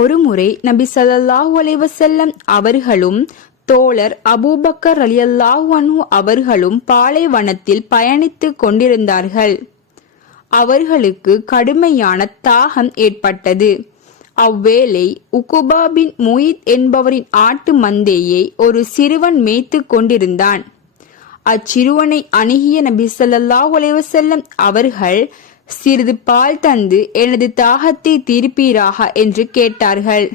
ஒருமுறை நபி ஸல்லல்லாஹு அலைஹி வஸல்லம் அவர்களும் தோழர் அபூபக்கர் ரலியல்லாஹு அன்ஹு அவர்களும் பாலைவனத்தில் பயணித்துக் கொண்டிருந்தார்கள். அவர்களுக்கு கடுமையான தாகம் ஏற்பட்டது. அவ்வேளை உகுபா பின் முயித் என்பவரின் ஆட்டு மந்தையை ஒரு சிறுவன் மேய்த்து கொண்டிருந்தான். அச்சிறுவனை அணுகிய நபி ஸல்லல்லாஹு அலைஹி வஸல்லம் அவர்கள், சிறிது பால் தந்து எனது தாகத்தை தீர்ப்பீராக என்று கேட்டார்கள்.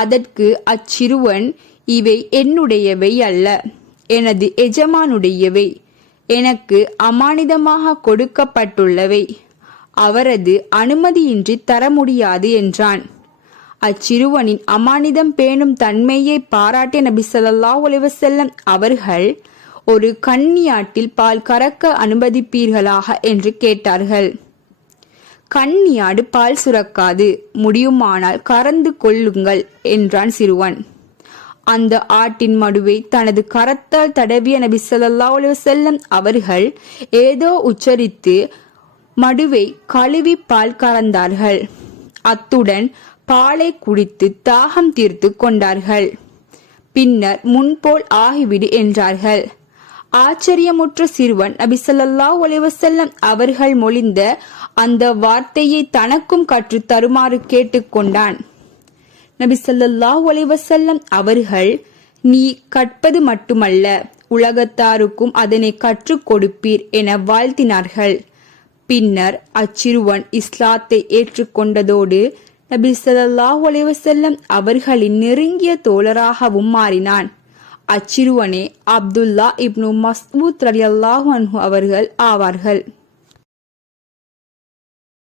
அதற்கு அச்சிறுவன், இவை என்னுடையவை அல்ல, எனது எஜமானுடையவை, எனக்கு அமானிதமாக கொடுக்கப்பட்டுள்ளவை, அவரது அனுமதியின்றி தர முடியாது என்றான். அச்சிறுவனின் அமானிதம் பேணும் தன்மையை பாராட்டிய நபி ஸல்லல்லாஹு அலைஹி வஸல்லம் அவர்கள், ஒரு கன்னியாட்டில் பால் கறக்க அனுமதிப்பீர்களாக என்று கேட்டார்கள். கன்னியாடு பால் சுரக்காது, முடியுமானால் கறந்து கொள்ளுங்கள் என்றான் சிறுவன். அந்த ஆட்டின் மடுவை தனது கரத்தால் தடவிய நபி ஸல்லல்லாஹு அலைஹி வஸல்லம் அவர்கள் ஏதோ உச்சரித்து மடுவை கழுவி பால் கறந்தார்கள். அத்துடன் பாலை குடித்து தாகம் தீர்த்து கொண்டார்கள். பின்னர் முன்போல் ஆகிவிடு என்றார்கள். ஆச்சரியமுற்ற சிறுவன் நபி ஸல்லல்லாஹு அலைஹி வஸல்லம் அவர்கள் மொழிந்த அந்த வார்த்தையை தனக்கும் கற்றுத் தருமாறு கேட்டுக்கொண்டான். நபி ஸல்லல்லாஹு அலைஹி வஸல்லம் அவர்கள், நீ கற்பது மட்டுமல்ல, உலகத்தாருக்கும் அதனை கற்றுக் கொடுப்பீர் என வாழ்த்தினார்கள். பின்னர் அச்சிறுவன் இஸ்லாத்தை ஏற்றுக்கொண்டதோடு நபி ஸல்லல்லாஹு அலைஹி வஸல்லம் அவர்களின் நெருங்கிய தோழராகவும் மாறினான். அச்சிறுவனே அப்துல்லா இப்னு மஸ்ஊத் ரலியல்லாஹு அன்ஹு அவர்கள் ஆவார்கள்.